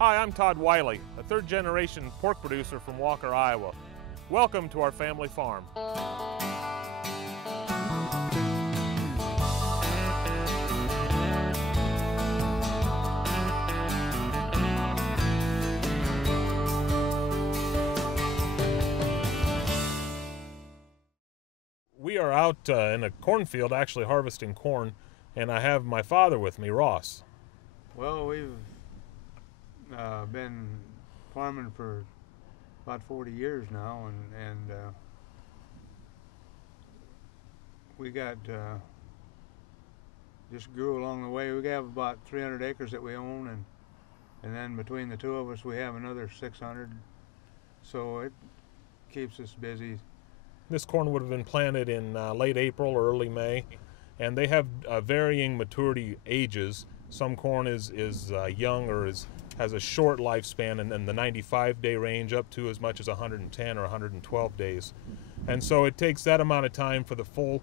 Hi, I'm Todd Wiley, a third-generation pork producer from Walker, Iowa. Welcome to our family farm. We are out in a cornfield actually harvesting corn, and I have my father with me, Ross. Well, we've been farming for about 40 years now, and we got just grew along the way. We have about 300 acres that we own, and then between the two of us we have another 600, so it keeps us busy. This corn would have been planted in late April or early May, and they have varying maturity ages. Some corn is young or has a short lifespan, and then the 95-day range up to as much as 110 or 112 days. And so it takes that amount of time for the full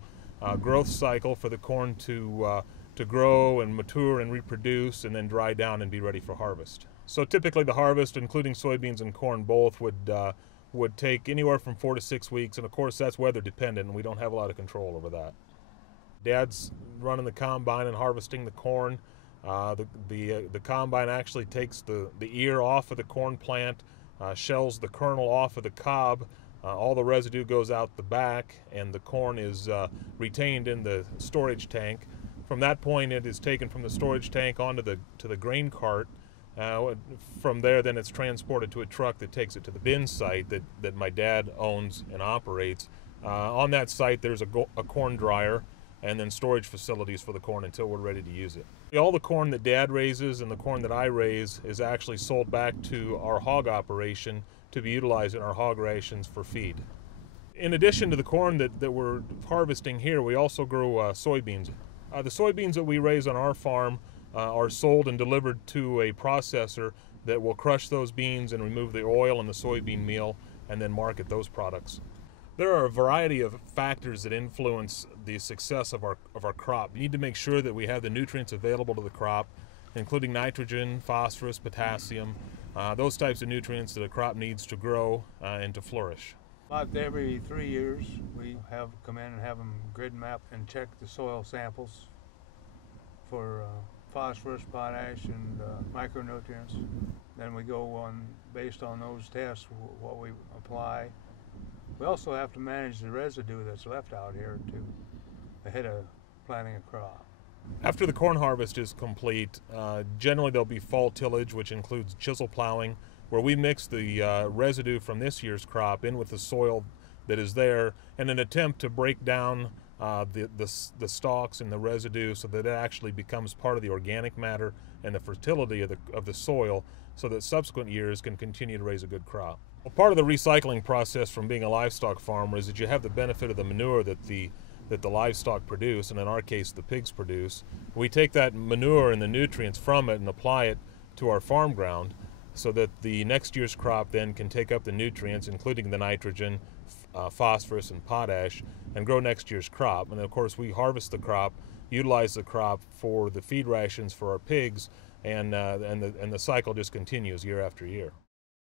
growth cycle for the corn to grow and mature and reproduce and then dry down and be ready for harvest. So typically the harvest, including soybeans and corn both, would take anywhere from 4 to 6 weeks, and of course that's weather dependent, and we don't have a lot of control over that. Dad's running the combine and harvesting the corn. The combine actually takes the ear off of the corn plant, shells the kernel off of the cob. All the residue goes out the back, and the corn is retained in the storage tank. From that point, it is taken from the storage tank onto the grain cart. From there, then it's transported to a truck that takes it to the bin site that my dad owns and operates. On that site, there's a corn dryer and then storage facilities for the corn until we're ready to use it. All the corn that Dad raises and the corn that I raise is actually sold back to our hog operation to be utilized in our hog rations for feed. In addition to the corn that we're harvesting here, we also grow soybeans. The soybeans that we raise on our farm are sold and delivered to a processor that will crush those beans and remove the oil and the soybean meal and then market those products. There are a variety of factors that influence the success of our crop. We need to make sure that we have the nutrients available to the crop, including nitrogen, phosphorus, potassium, those types of nutrients that a crop needs to grow and to flourish. About every 3 years we have come in and have them grid map and check the soil samples for phosphorus, potash, and micronutrients. Then we go on, based on those tests, what we apply. We also have to manage the residue that's left out here ahead of planting a crop. After the corn harvest is complete, generally there'll be fall tillage, which includes chisel plowing, where we mix the residue from this year's crop in with the soil that is there in an attempt to break down the stalks and the residue so that it actually becomes part of the organic matter and the fertility of the soil, so that subsequent years can continue to raise a good crop. Well, part of the recycling process from being a livestock farmer is that you have the benefit of the manure that the livestock produce, and in our case the pigs produce. We take that manure and the nutrients from it and apply it to our farm ground so that the next year's crop then can take up the nutrients, including the nitrogen, phosphorus, and potash, and grow next year's crop. And of course we harvest the crop, utilize the crop for the feed rations for our pigs, and the cycle just continues year after year.